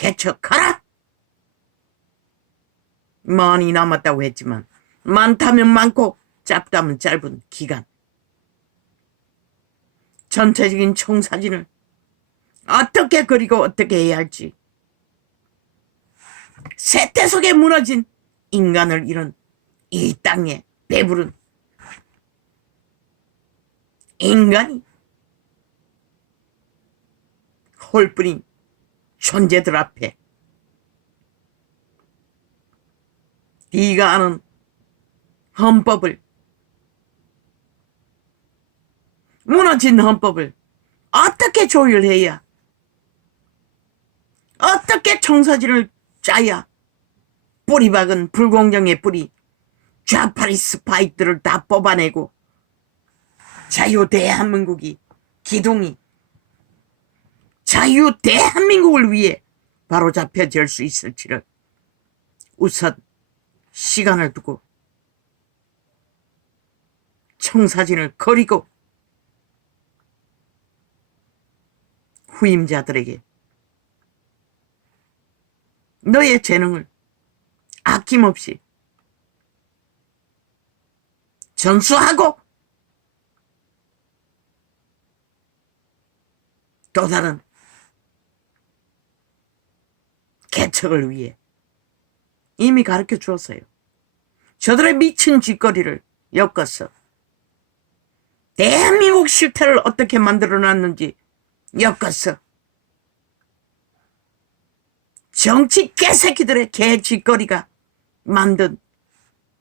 개척하라. 많이 남았다고 했지만 많다면 많고 짧다면 짧은 기간, 전체적인 청사진을 어떻게 그리고 어떻게 해야 할지, 세태 속에 무너진 인간을 잃은 이 땅에 배부른 인간이 홀뿐인 존재들 앞에 네가 아는 헌법을, 무너진 헌법을 어떻게 조율해야, 어떻게 청사진을 짜야 뿌리박은 불공정의 뿌리, 좌파리 스파이들을 다 뽑아내고 자유 대한민국이 기둥이 자유 대한민국을 위해 바로잡혀질 수 있을지를 우선 시간을 두고 청사진을 그리고 후임자들에게 너의 재능을 아낌없이 전수하고 또 다른 개척을 위해 이미 가르쳐 주었어요. 저들의 미친 짓거리를 엮어서 대한민국 실태를 어떻게 만들어놨는지 엮어서 정치 개새끼들의 개짓거리가 만든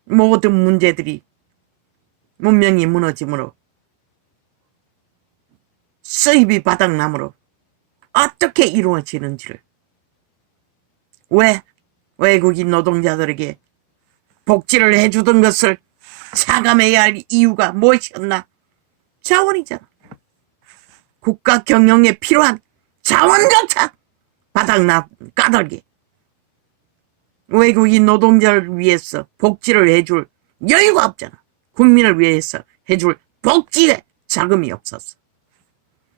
모든 문제들이 문명이 무너짐으로 수입이 바닥나므로 어떻게 이루어지는지를, 왜 외국인 노동자들에게 복지를 해주던 것을 차감해야 할 이유가 무엇이었나? 자원이잖아. 국가 경영에 필요한 자원조차 바닥나 까닭에 외국인 노동자를 위해서 복지를 해줄 여유가 없잖아. 국민을 위해서 해줄 복지에 자금이 없었어.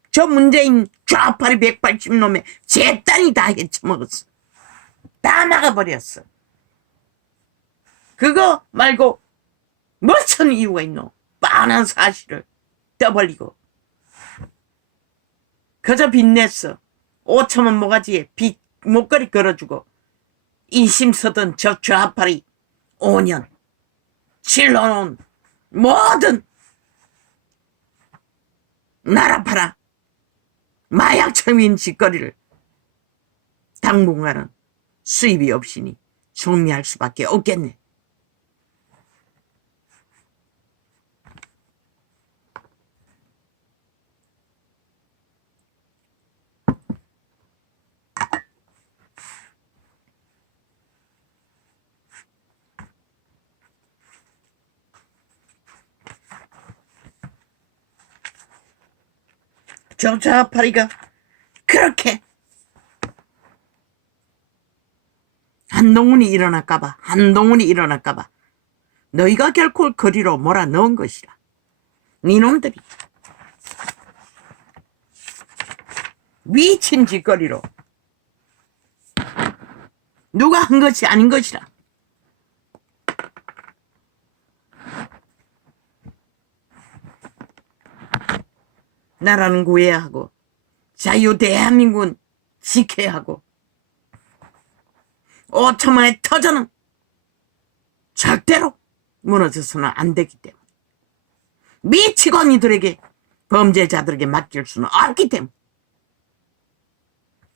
저 문재인 좌파리 180놈의 제 땅이 다 헤쳐먹었어. 다 막아버렸어. 그거 말고 무슨 이유가 있노? 뻔한 사실을 떠벌리고 그저 빚냈어. 5천원 모가지에 빚 목걸이 걸어주고 인심 쓰던 저 좌파리 5년 질러놓은 모든 나라 팔아 마약처럼 짓거리를 당분간은 수입이 없으니 정리할 수밖에 없겠네. 저 좌파리가 그렇게 한동훈이 일어날까봐 너희가 결코 거리로 몰아넣은 것이라. 니놈들이 미친 짓거리로 누가 한 것이 아닌 것이라. 나라는 구해야 하고 자유 대한민국은 지켜야 하고 5천만의 터전은 절대로 무너져서는 안 되기 때문에, 미치광이들에게 범죄자들에게 맡길 수는 없기 때문에.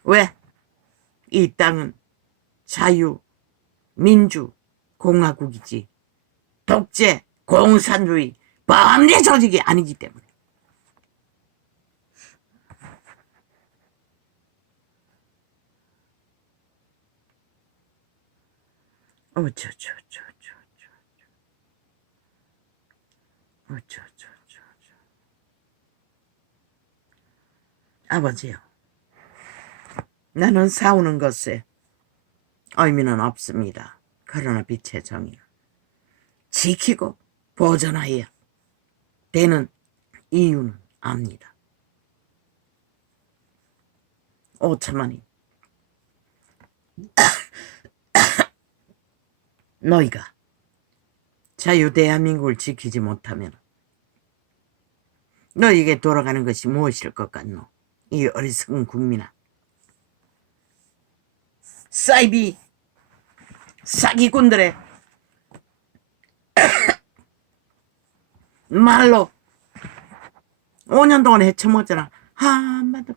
왜? 이 땅은 자유 민주 공화국이지 독재 공산주의 범죄 조직이 아니기 때문에. 아버지요, 나는 싸우는 것에 의미는 없습니다. 그러나 빛의 정의는 지키고 보존해야 되는 이유는 압니다. 5천만이 너희가 자유 대한민국을 지키지 못하면 너희에게 돌아가는 것이 무엇일 것 같노? 이 어리석은 국민아. 사이비 사기꾼들의 말로 5년 동안 헤쳐먹었잖아. 한반도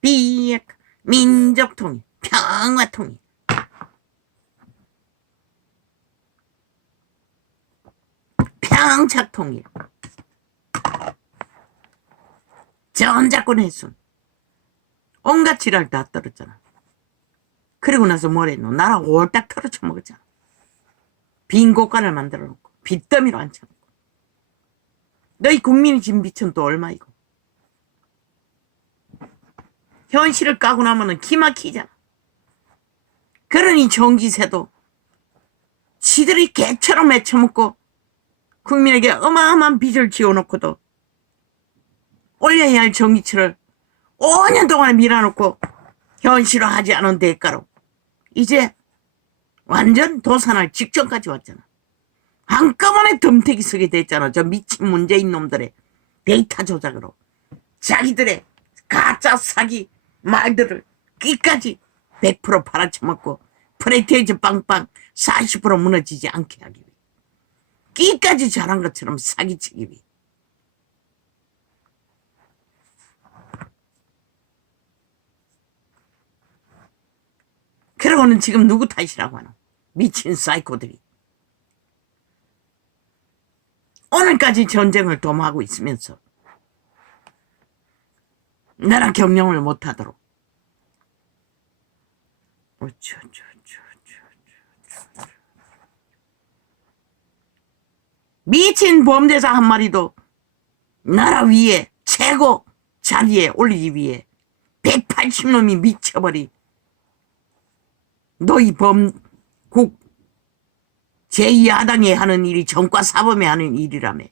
비핵 민족통일 평화통일. 평착통일. 전작권 해순. 온갖 지랄 다 떨었잖아. 그리고 나서 뭘 했노? 나라 홀딱 털어쳐 먹었잖아. 빈 곳간을 만들어 놓고 빚더미로 앉혀놓고. 너희 국민이 지금 미천 또 얼마이고. 현실을 까고 나면은 기막히잖아. 그러니 전기세도 지들이 개처럼 헤쳐먹고 국민에게 어마어마한 빚을 지어놓고도 올려야 할 전기세를 5년 동안 밀어놓고 현실화하지 않은 대가로 이제 완전 도산할 직전까지 왔잖아. 한꺼번에 덤태기 서게 됐잖아. 저 미친 문재인 놈들의 데이터 조작으로 자기들의 가짜 사기 말들을 끝까지 100% 팔아쳐먹고 프레테이즈 빵빵 40% 무너지지 않게 하기 위해 끝까지 잘한 것처럼 사기치기 위해. 그러고는 지금 누구 탓이라고 하노? 미친 사이코들이. 오늘까지 전쟁을 도모하고 있으면서 나랑 경영을 못하도록 미친 범죄자 한 마리도 나라 위에 최고 자리에 올리기 위해 180놈이 미쳐버리 너희 범국 제2야당이 하는 일이 정과사범이 하는 일이라며.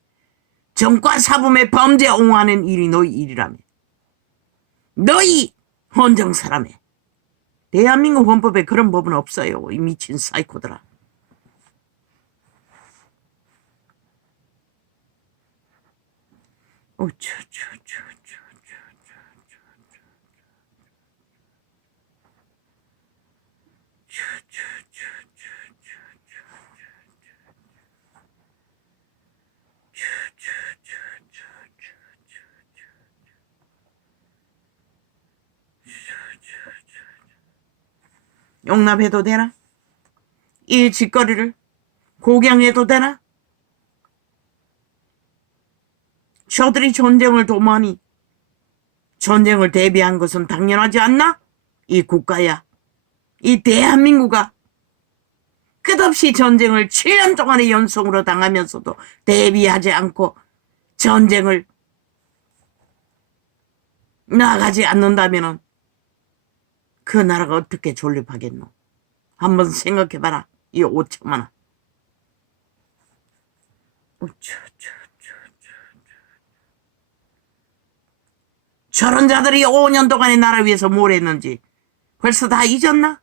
정과사범의 범죄 옹호하는 일이 너희 일이라며. 너희 헌정사라며. 대한민국 헌법에 그런 법은 없어요. 이 미친 사이코들아. 용납해도 되나? 이 짓거리를 고경해도 되나? 저들이 전쟁을 도모하니 전쟁을 대비한 것은 당연하지 않나? 이 국가야, 이 대한민국아 끝없이 전쟁을 7년 동안의 연속으로 당하면서도 대비하지 않고 전쟁을 나가지 않는다면 그 나라가 어떻게 존립하겠노? 한번 생각해봐라. 이 5천만 원. 저런 자들이 5년 동안의 나라 위해서 뭘 했는지 벌써 다 잊었나?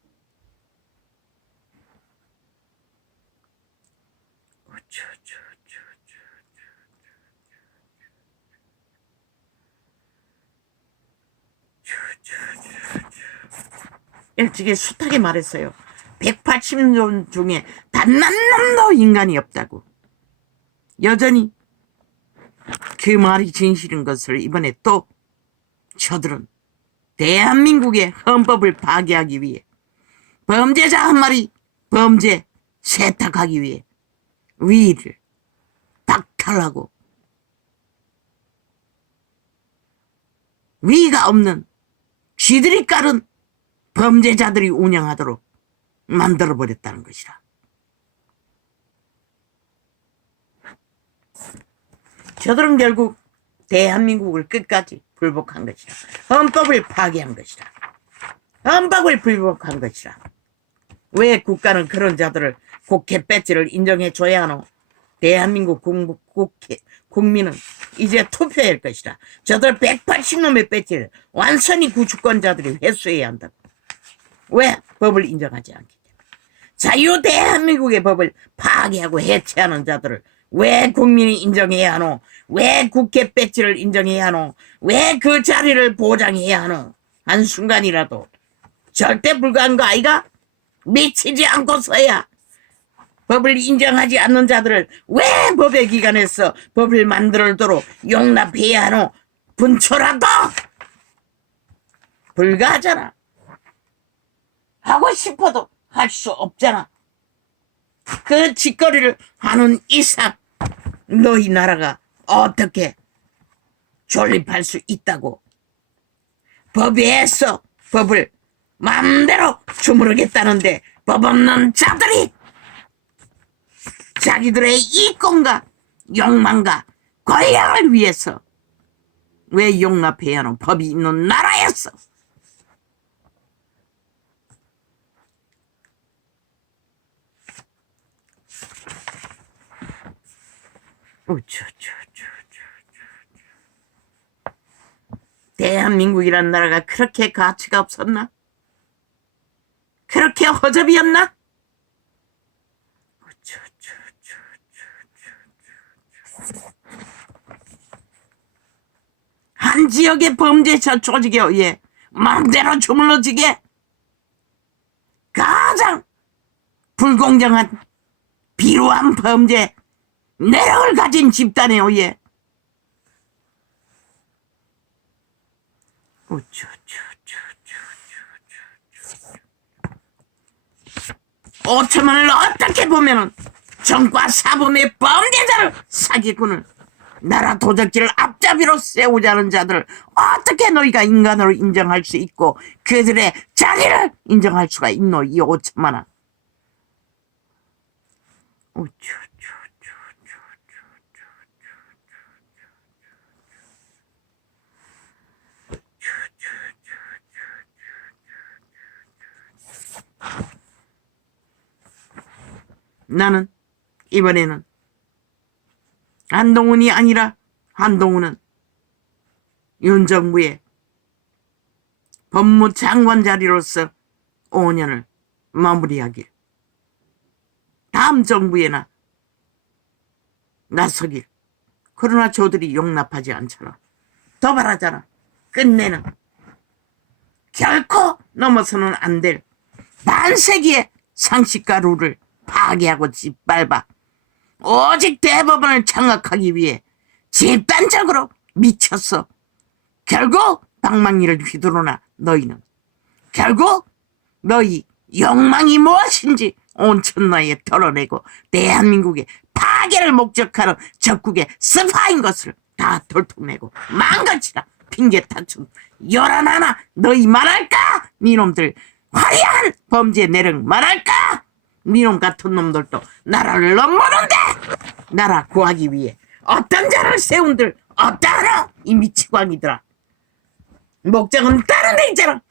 일찍이 숱하게 말했어요. 180년 중에 단 한 놈도 인간이 없다고. 여전히 그 말이 진실인 것을 이번에 또 저들은 대한민국의 헌법을 파괴하기 위해 범죄자 한 마리 범죄 세탁하기 위해 위를 박탈하고 위가 없는 쥐들이 깔은 범죄자들이 운영하도록 만들어버렸다는 것이라. 저들은 결국 대한민국을 끝까지 불복한 것이라. 헌법을 파괴한 것이라. 헌법을 불복한 것이라. 왜 국가는 그런 자들을 국회 배지를 인정해줘야 하노? 대한민국 국민은 이제 투표할 것이라. 저들 180놈의 배지를 완전히 구주권자들이 회수해야 한다고. 왜? 법을 인정하지 않기 때문에. 자유 대한민국의 법을 파괴하고 해체하는 자들을 왜 국민이 인정해야 하노? 왜 국회 배지를 인정해야 하노? 왜 그 자리를 보장해야 하노? 한순간이라도 절대 불가한 거 아이가? 미치지 않고서야 법을 인정하지 않는 자들을 왜 법의 기관에서 법을 만들도록 용납해야 하노? 분초라도 불가하잖아. 하고 싶어도 할 수 없잖아. 그 짓거리를 하는 이상 너희 나라가 어떻게 존립할 수 있다고. 법에서 법을 마음대로 주무르겠다는데 법 없는 자들이 자기들의 이권과 욕망과 권력을 위해서 왜 용납해야 하는 법이 있는 나라였어. 대한민국이란 나라가 그렇게 가치가 없었나? 그렇게 허접이었나? 한 지역의 범죄자 조직에 의해 마음대로 주물러지게 가장 불공정한 비루한 범죄 내력을 가진 집단에 의해 5천만을 어떻게 보면은 정과 사범의 범죄자를 사기꾼을 나라 도적질을 앞잡이로 세우자는 자들을 어떻게 너희가 인간으로 인정할 수 있고 그들의 자리를 인정할 수가 있노? 이 5천만원. 나는 이번에는 한동훈이 아니라 한동훈은 윤 정부의 법무장관 자리로서 5년을 마무리하길, 다음 정부에나 나서길. 그러나 저들이 용납하지 않잖아. 더 바라잖아. 끝내는 결코 넘어서는 안 될 반세기의 상식과 룰을 파괴하고 짓밟아 오직 대법원을 장악하기 위해 집단적으로 미쳤어. 결국 방망이를 휘두르나 너희는 결국 너희 욕망이 무엇인지 온 천하에 털어내고 대한민국의 파괴를 목적하는 적국의 스파인 것을 다 털통내고 망가치라. 핑계타충 열하나 너희 말할까? 니놈들 화려한 범죄 내력 말할까? 니놈 같은 놈들도 나라를 넘보는데 나라 구하기 위해 어떤 자를 세운들 없다하노? 이 미치광이들아. 목적은 다른 데 있잖아.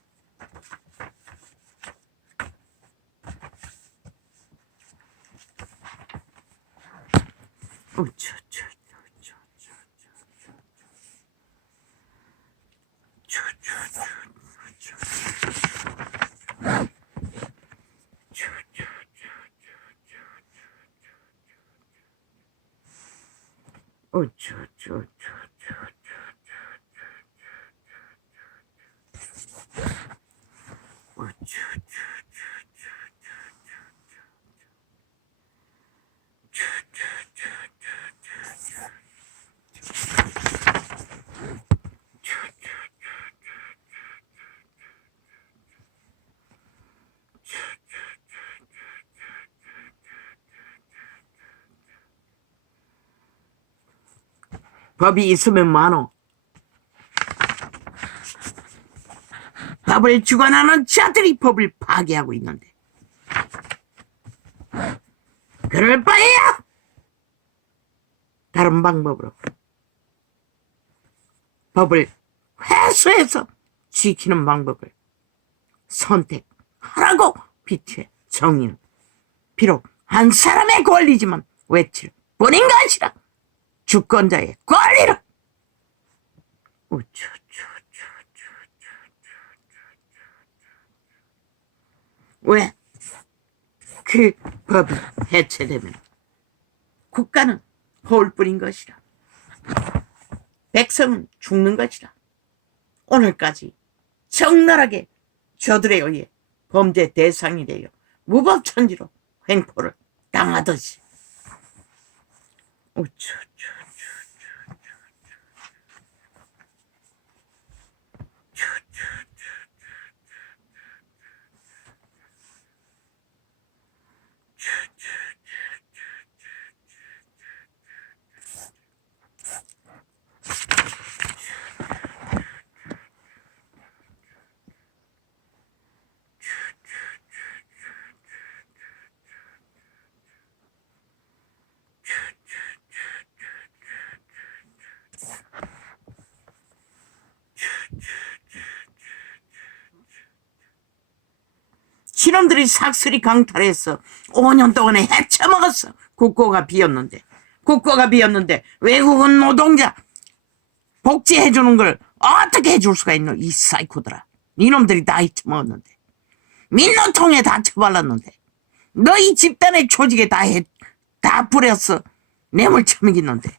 법이 있으면 뭐하노? 법을 주관하는 자들이 법을 파괴하고 있는데 그럴 바에야 다른 방법으로 법을 회수해서 지키는 방법을 선택하라고 비트의 정의는 비록 한 사람의 권리지만 외칠 뿐인 것이라. 주권자의 권리를. 왜? 그 법이 해체되면 국가는 허울뿐인 것이라. 백성은 죽는 것이라. 오늘까지 적나라하게 저들에 의해 범죄 대상이 되어 무법천지로 횡포를 당하듯이. 신놈들이 삭슬이 강탈해서 5년 동안에 헤쳐먹었어. 국고가 비었는데 외국은 노동자 복지해주는 걸 어떻게 해줄 수가 있노? 이 사이코들아. 이놈들이 다 헤쳐먹었는데 민노통에 다 처발랐는데 너희 집단의 조직에 다 뿌렸어. 뇌물 처먹이는데.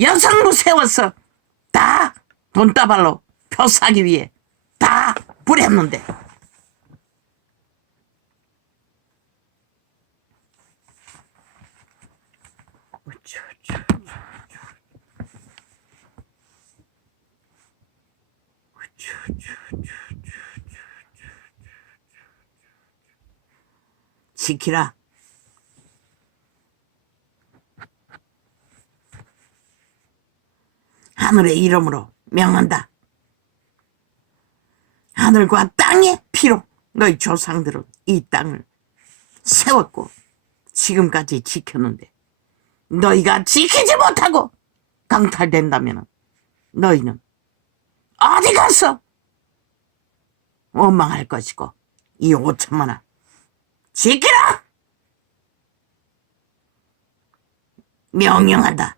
여성부 세워서 다 돈다발로 표 사기 위해 다 뿌렸는데. 지키라. 하늘의 이름으로 명한다. 하늘과 땅의 피로 너희 조상들은 이 땅을 세웠고 지금까지 지켰는데 너희가 지키지 못하고 강탈된다면 너희는 어디 가서 원망할 것이고 이 5천만원 지키라! 명령한다.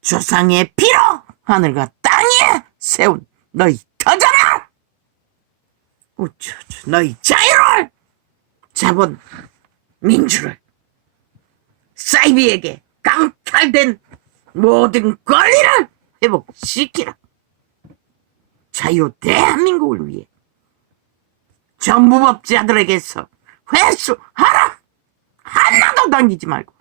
조상의 피로 하늘과 땅에 세운 너희 터져라! 너희 자유를 잡은 민주를 사이비에게 강탈된 모든 권리를 회복시키라. 자유 대한민국을 위해 전부법자들에게서 회수하라. 하나도 남기지 말고.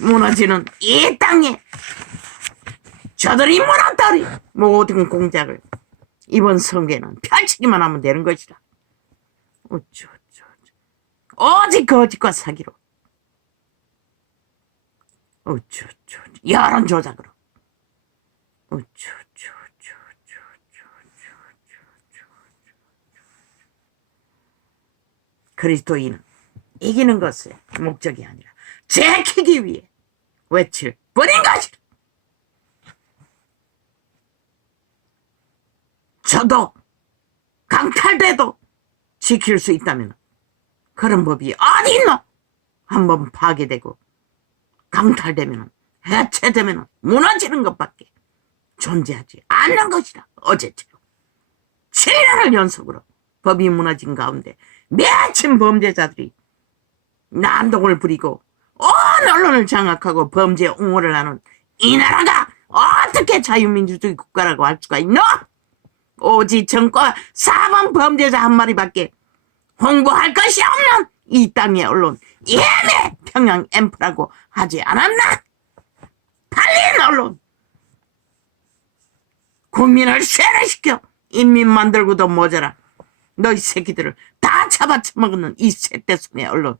무너지는 이 땅에 저들이 무너뜨린 모든 공작을 이번 선거에는 펼치기만 하면 되는 것이다. 오직 거짓과 사기로, 여론 조작으로, 그리스도인은 이기는 것의 목적이 아니라 지키기 위해 외칠 뿐인 것이다. 저도 강탈돼도 지킬 수 있다면 그런 법이 어디 있노? 한번 파괴되고 강탈되면 해체되면 무너지는 것밖에 존재하지 않는 것이다. 어제처럼 7년을 연속으로 법이 무너진 가운데 미친 범죄자들이 난동을 부리고 온 언론을 장악하고 범죄에 옹호를 하는 이 나라가 어떻게 자유민주주의 국가라고 할 수가 있노? 오직 정과 사범 범죄자 한 마리밖에 홍보할 것이 없는 이 땅의 언론 이미 평양 앰프라고 하지 않았나? 팔린 언론 국민을 쇠뇌시켜 인민 만들고도 모자라 너희 새끼들을 다 잡아쳐먹는 이 새떼손의 언론.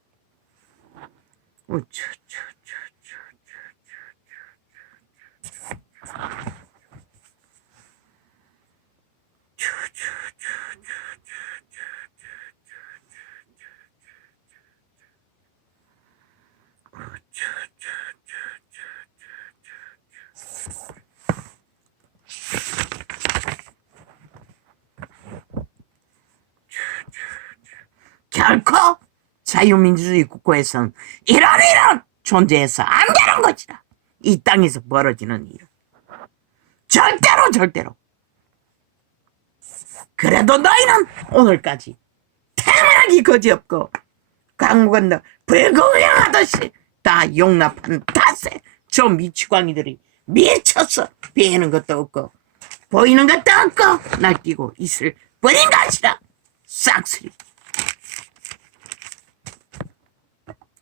결코 자유민주주의 국가에서는 이런 존재해서 안 되는 것이다. 이 땅에서 벌어지는 일은 절대로. 그래도 너희는 오늘까지 태어나기 거지없고 강무건너 불구경하듯이 다 용납한 탓에 저 미치광이들이 미쳤어. 배는 것도 없고 보이는 것도 없고 날뛰고 있을 뿐인 것이다. 싹쓸이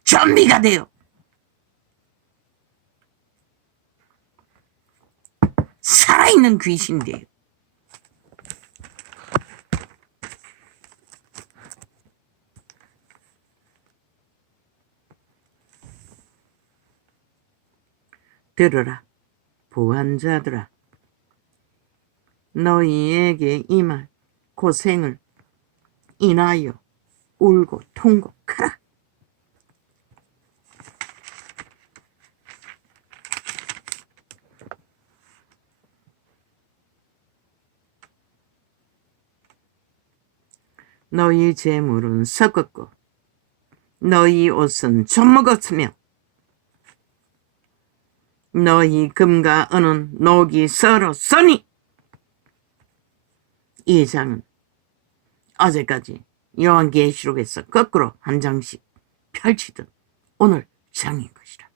좀비가 되어 살아있는 귀신이에요. 들으라 부한자들아, 너희에게 임할 고생을 인하여 울고 통곡하라. 너희 재물은 썩었고 너희 옷은 젖먹었으며 너희 금과 은은 녹이 썰었으니. 이 장은 어제까지 요한계시록에서 거꾸로 한 장씩 펼치던 오늘 장인 것이라.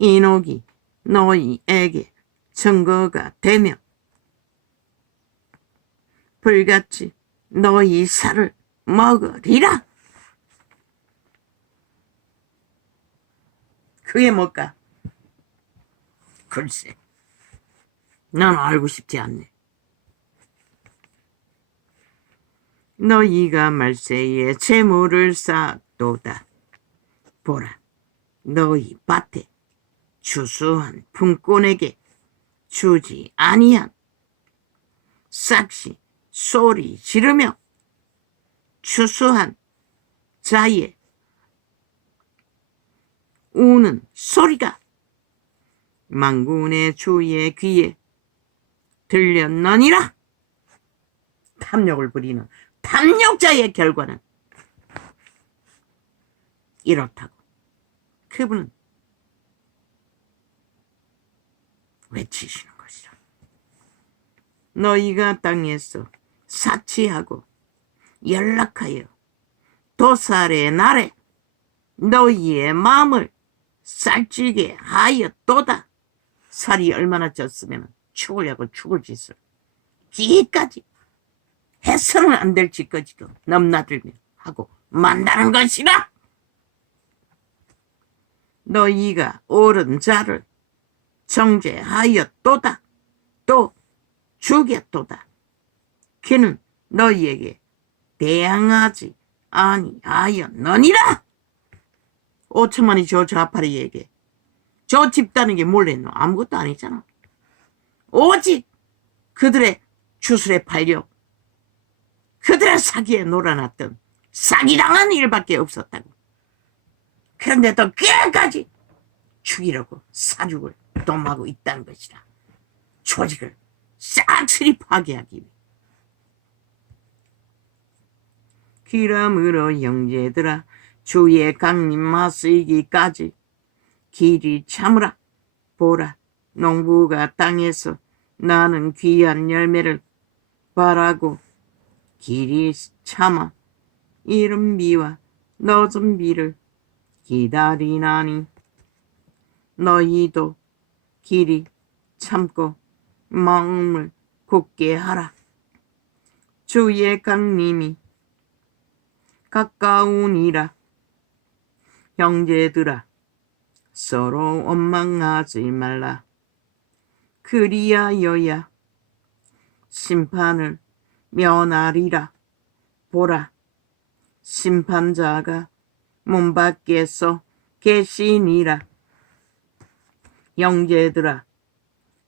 이 녹이 너희에게 증거가 되며 불같이 너희 살을 먹으리라. 그게 뭘까? 글쎄, 난 알고 싶지 않네. 너희가 말세에 재물을 쌓도다. 보라, 너희 밭에 추수한 품꾼에게 주지 아니한 싹시 소리 지르며 추수한 자의 우는 소리가 만군의 주의 귀에 들렸느니라. 탐욕을 부리는 탐욕자의 결과는 이렇다고 그분은 외치시는 것이라. 너희가 땅에서 사치하고 연락하여 도살의 날에 너희의 마음을 살찌게 하였도다. 살이 얼마나 쪘으면 죽으려고 죽을 짓을 뒤까지 해서는 안 될 짓까지도 넘나들며 하고 만다는 것이라. 너희가 옳은 자를 정죄하였도다. 또 죽였도다. 그는 너희에게 대항하지 아니하였느니라. 5천만이 저 좌파리에게 저 집단에게 몰래 했노? 아무것도 아니잖아. 오직 그들의 주술에 팔려 그들의 사기에 놀아났던 사기당한 일밖에 없었다고. 그런데 또 끝까지 죽이려고 사죽을 dom하고 있다는 것이라. 조직을 싹쓸이 파괴하기 위해. 그러므로 형제들아, 주의 강림하시기까지 길이 참으라. 보라, 농부가 땅에서 나는 귀한 열매를 바라고 길이 참아 이른 비와 늦은 비를 기다리나니 너희도 길이 참고 마음을 굳게 하라. 주의 강림이 가까우니라. 형제들아, 서로 원망하지 말라. 그리하여야 심판을 면하리라. 보라, 심판자가 문 밖에서 계시니라. 형제들아,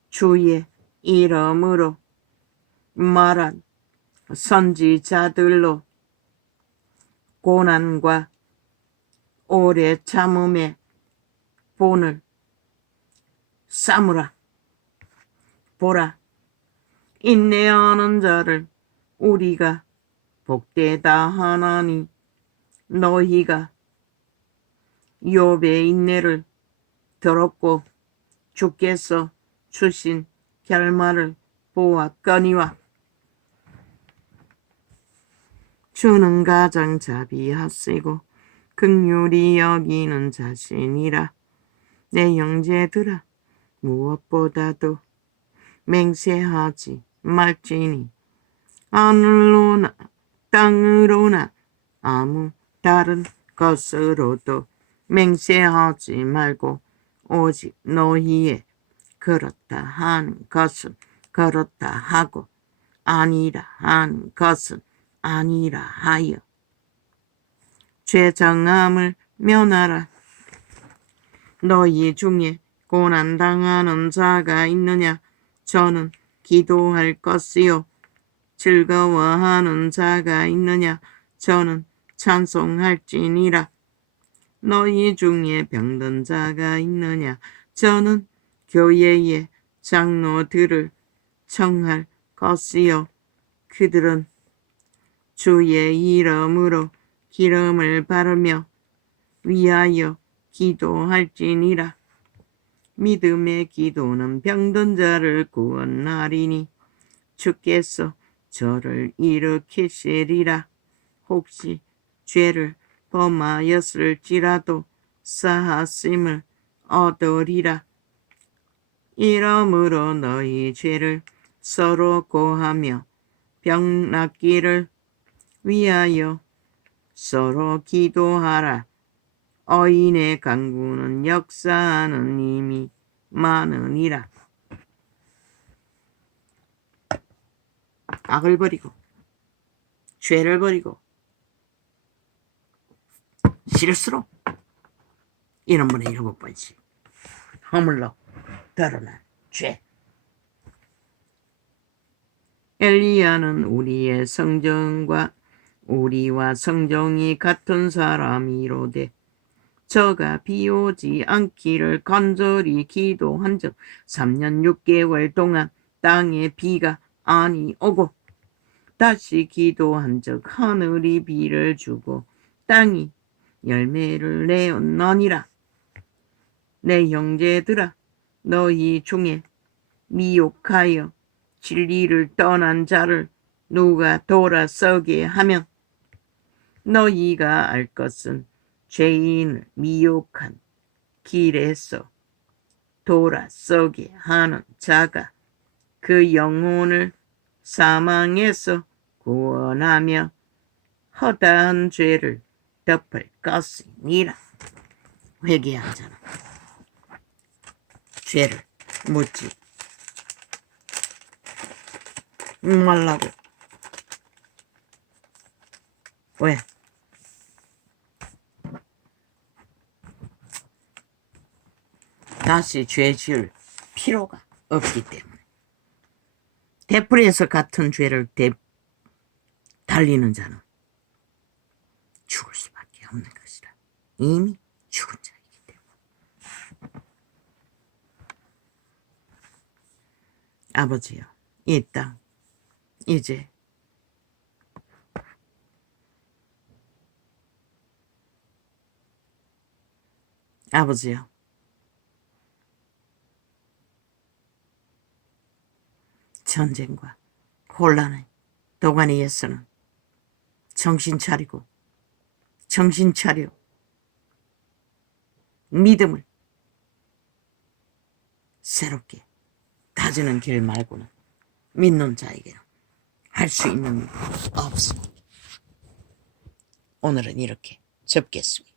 주의 이름으로 말한 선지자들로 고난과 오래 참음의 본을 삼으라. 보라, 인내하는 자를 우리가 복되다 하나니 너희가 욥의 인내를 들었고 주께서 주신 결말을 보았거니와 주는 가장 자비하시고 긍휼히 여기는 자신이라. 내 형제들아 무엇보다도 맹세하지 말지니 하늘로나 땅으로나 아무 다른 것으로도 맹세하지 말고 오직 너희의 그렇다 하는 것은 그렇다 하고 아니라 하는 것은 아니라 하여 죄정함을 면하라. 너희 중에 고난당하는 자가 있느냐? 저는 기도할 것이요. 즐거워하는 자가 있느냐? 저는 찬송할지니라. 너희 중에 병든 자가 있느냐? 저는 교회의 장로들을 청할 것이요. 그들은 주의 이름으로 기름을 바르며 위하여 기도할지니라. 믿음의 기도는 병든 자를 구원하리니 주께서 저를 일으키시리라. 혹시 죄를 범하였을지라도 사하심을 얻으리라. 이러므로 너희 죄를 서로 고하며 병 낫기를 위하여 서로 기도하라. 어인의 강구는 역사하는 힘이 많으니라. 악을 버리고 죄를 버리고 실수로 1원분의 7번씩 허물로 드러난 죄. 엘리야는 우리의 성정과 우리와 성정이 같은 사람이로되 저가 비오지 않기를 간절히 기도한즉 3년 6개월 동안 땅에 비가 아니 오고 다시 기도한즉 하늘이 비를 주고 땅이 열매를 내었느니라. 내 형제들아 너희 중에 미혹하여 진리를 떠난 자를 누가 돌아서게 하면 너희가 알 것은 죄인을 미혹한 길에서 돌아서게 하는 자가 그 영혼을 사망에서 구원하며 허다한 죄를 덮을 것이니라. 회개한 자는 죄를 묻지 말라고. 왜? 다시 죄 지을 필요가 없기 때문에. 되풀이해서 같은 죄를 달리는 자는 죽을 수밖에 없는 것이라. 이미 죽은 자이기 때문에. 아버지여, 이 땅 이제 아버지여, 전쟁과 혼란의 도가니에서는 정신 차리고 정신 차려 믿음을 새롭게 다지는 길 말고는 믿는 자에게는 할 수 있는 일 없습니다. 오늘은 이렇게 접겠습니다.